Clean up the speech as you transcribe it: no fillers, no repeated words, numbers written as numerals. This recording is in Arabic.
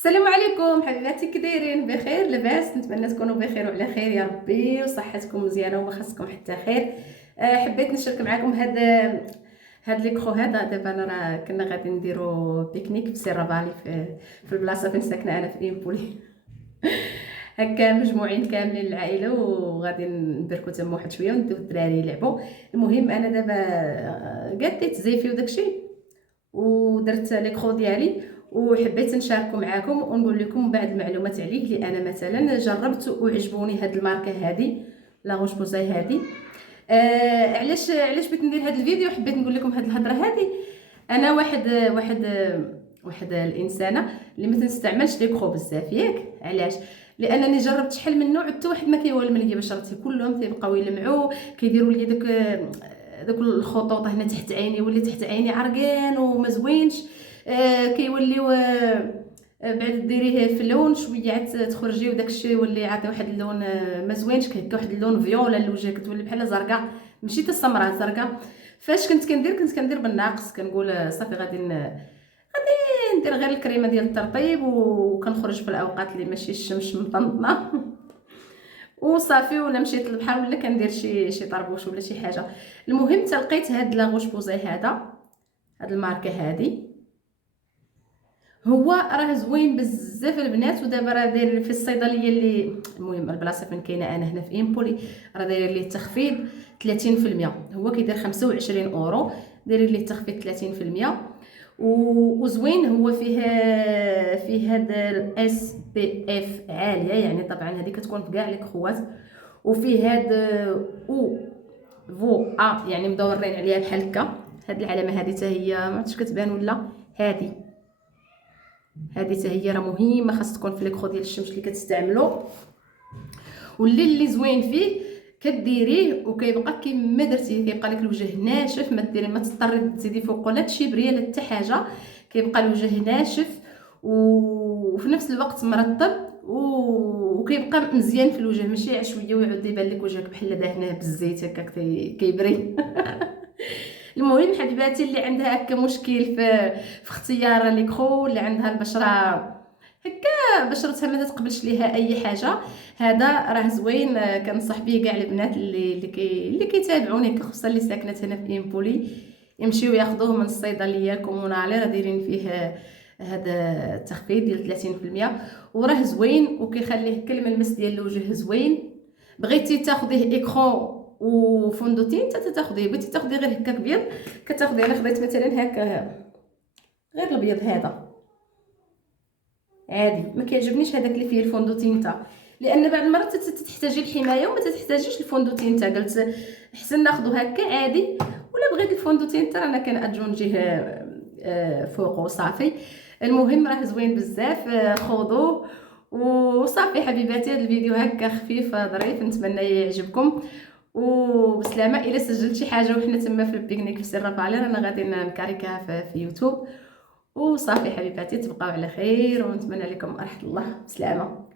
السلام عليكم حبيباتي، كي دايرين؟ بخير لاباس؟ نتمنى تكونوا بخير وعلى خير يا ربي، وصحتكم مزيانه وما خاصكم حتى خير. حبيت نشارك معكم هاد ليكرو هذا. دابا انا راه كنا غادي نديرو بيكنيك في سيرافالي في البلاصه فين ساكنه انا في امبولي. هكا مجموعين كاملين العائله وغادي نبركو تما واحد شويه ونديو الدراري يلعبوا. المهم انا دابا قديت زيفي وداكشي ودرت ليكرو ديالي وحبيت نشاركو معاكم ونقول لكم بعض المعلومات عليه اللي انا مثلا جربت وعجبوني. هاد الماركه هادي لا روش بوزاي هادي. علاش بغيت ندير هاد الفيديو؟ حبيت نقول لكم هاد الهضره هادي. انا واحد الانسانه اللي ما تنستعملش ليكرو بزاف، ياك؟ علاش؟ لانني جربت شحال من نوع حتى واحد ما كيولم ليا بشرتي، كلهم تيبقاو يلمعوا، كيديروا لي دوك الخطوط هنا تحت عيني، يولي تحت عيني عرقان وما زوينش. كيوليو بعد ديريه في اللون شويه عاد تخرجي وداكشي يولي عاطي واحد اللون ما زوينش، كيهكا واحد اللون فيولا للوجه، كتولي بحال زرقاء، ماشي حتى السمراء زرقاء. فاش كنت كندير بالناقص، كنقول صافي غادي ندير غير الكريمه ديال الترطيب وكنخرج في الاوقات اللي ماشي الشمس مطنطنه. وصافي، ولا مشيت للبحر ولا كندير شي طربوش ولا شي حاجه. المهم تلقيت هاد لاغوش بوزاي هاد الماركه هادي. هو راه زوين بزاف البنات، ودابا راه داير في الصيدليه اللي المهم البلاصه فين كاينه انا هنا في امبولي، راه داير ليه التخفيض 30%. هو كيدير 25 اورو، داير ليه التخفيض 30%. وزوين. هو فيه هاد الاس بي اف عاليه، يعني طبعا هذه كتكون في كاع لي كروات. وفيه هاد او فو يعني مدورين عليها بحال هكا. هاد العلامه هذه حتى هي ما عرفتش كتبان ولا. هذه حتى هي راه مهمه، خاص تكون في ليكرو ديال الشمس اللي كتستعملوا. واللي زوين فيه كديريه وكيبقى كيما درتيه، كيبقى لك الوجه ناشف، ما تضطري تزيدي فوقه لا تشيبريه لا حتى حاجه، كيبقى الوجه ناشف وفي نفس الوقت مرطب وكيبقى مزيان في الوجه، ماشي عشويه ويعود يبان لك وجهك بحال دهنه بالزيت هكاك كيبري. المهم حبيباتي، اللي عندها هكا مشكل في اختيار ليكرو، اللي عندها البشره هكا بشرتها ما تقبلش ليها اي حاجه، هذا راه زوين. كنصح به كاع البنات اللي كيتابعوني، خصوصا اللي ساكنه هنا في امبولي، يمشيو ياخذوه من الصيدليه كومونالي، راه دايرين فيه هذا التخفيض ديال 30%. وراه زوين وكيخليه هكا الملمس ديال الوجه زوين. بغيتي تاخذيه ايكرون وفوندوتين حتى تاخذيه، بغيتي تاخذيه غير هكا بيض كتاخذيه. انا خديت مثلا هكا غير البيض هذا عادي، ما كيعجبنيش هذاك اللي فيه الفوندوتينتا، لان بعض المرات تحتاجي الحمايه وما تحتاجيش الفوندوتينتا. قلت احسن ناخذو هكا عادي، ولا بغيت الفوندوتينتا رانا كنادجونجيه فوق وصافي. المهم راه زوين بزاف، خذوه وصافي حبيباتي. هذا الفيديو هكا خفيف ظريف، نتمنى يعجبكم وبسلامه. الا سجلت شي حاجه وحنا تما في البيكنيك في سيرا فالي رانا غادي نكاريكها في يوتيوب. وصافي حبيباتي، تبقاو على خير ونتمنى لكم راحه الله بسلامه.